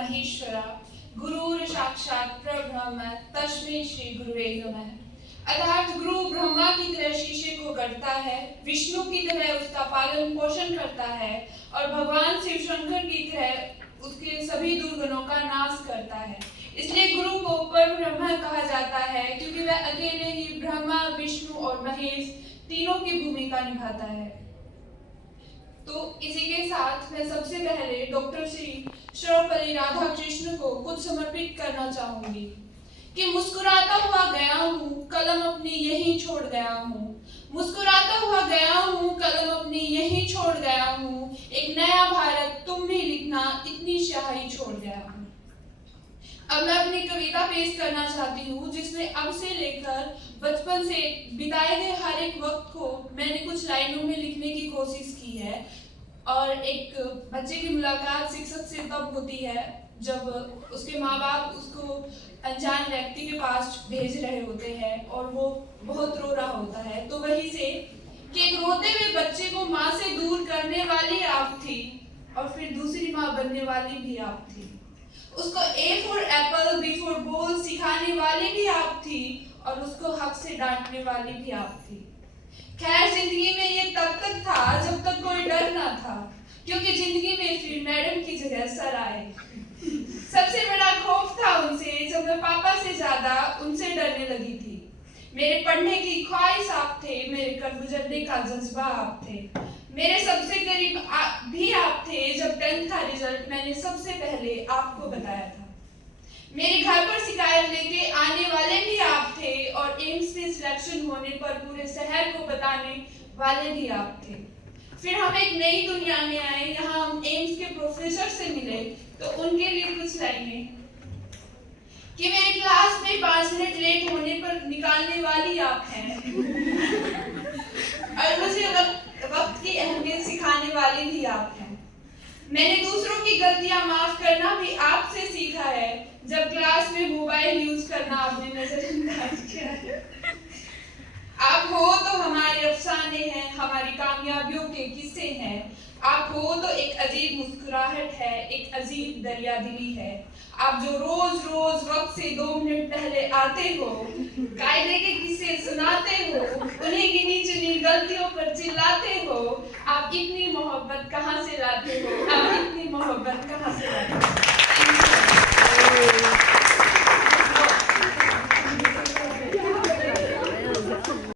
महेश्वरा गुरुर साक्षात परब्रह्म तस्मै श्री गुरुवे नमः। अर्थात गुरु ब्रह्मा की तरह शीशे को गढ़ता है, विष्णु की तरह उसका पालन पोषण करता है और भगवान शिव शंकर की तरह उसके सभी दुर्गुणों का नाश करता है। इसलिए गुरु को परब्रह्म कहा जाता है, क्योंकि वह अकेले ही ब्रह्मा, विष्णु और महेश तीनों की भूमिका निभाता है। तो इसी के साथ मैं सबसे पहले डॉक्टर श्री सर्वपल्ली राधाकृष्ण को कुछ समर्पित करना चाहूंगी कि मुस्कुराता हुआ गया हूँ, कलम अपनी यहीं छोड़ गया हूँ। मुस्कुराता हुआ गया हूँ, कलम अपनी यहीं छोड़ गया हूँ। एक नया भारत तुम भी लिखना, इतनी स्याही छोड़ गया हूँ। अब मैं अपनी कविता पेश करना चाहती हूँ, जिसमें अब से लेकर बचपन से बिताए गए हर एक वक्त को मैंने कुछ लाइनों में लिखने की कोशिश की है। और एक बच्चे की मुलाकात शिक्षक से तब होती है जब उसके माँ बाप उसको अनजान व्यक्ति के पास भेज रहे होते हैं और वो बहुत रो रहा होता है। तो वही से कि एक रोते हुए बच्चे को माँ से दूर करने वाली आप थी और फिर दूसरी माँ बनने वाली भी आप थी। उसको A for apple B for ball सिखाने वाली भी आप थी और उसको हक से डांटने वाली भी आप थी। खैर, जिंदगी में ये तब तक था जब तक कोई डर ना था, क्योंकि जिंदगी में फिर मैडम की जगह सर आए। सबसे बड़ा खौफ था उनसे जब मैं पापा से ज्यादा उनसे डरने लगी थी। मेरे पढ़ने की ख्वाहिश आप थे, मेरे कर गुजरने का जज्बा आप थे, मेरे सबसे करीब भी आप थे। जब 10th का रिजल्ट मैंने सबसे पहले आपको बताया था। मेरे घर पर शिकायत लेके आने वाले भी आप थे और एम्स में सिलेक्शन होने पर पूरे शहर को बताने वाले भी आप थे। फिर हम एक नई दुनिया में आए, यहाँ हम एम्स के प्रोफेसर से मिले तो उनके लिए कुछ लाइनें कि मेरे क्लास में 5 मिनट लेट होने पर निकालने वाली आप हैं और मुझे वक्त की अहमियत सिखाने वाली भी आप हैं। मैंने दूसरों की गलतियां माफ करना भी आपसे सीखा है, जब क्लास में मोबाइल यूज करना आपने नजरअंदाज किया है। आप हो तो हमारे अफसाने हैं, हमारी कामयाबियों के किस्से हैं। आप हो तो एक अजीब मुस्कुराहट है, एक अजीब दरियादिली है। आप जो रोज रोज वक्त से 2 मिनट पहले आते हो, कायदे के किस्से सुनाते हो, उन्हीं गिनी चुनी गलतियों पर चिल्लाते हो। आप इतनी मोहब्बत कहाँ से लाते हो? आप इतनी मोहब्बत कहाँ से लाते हो?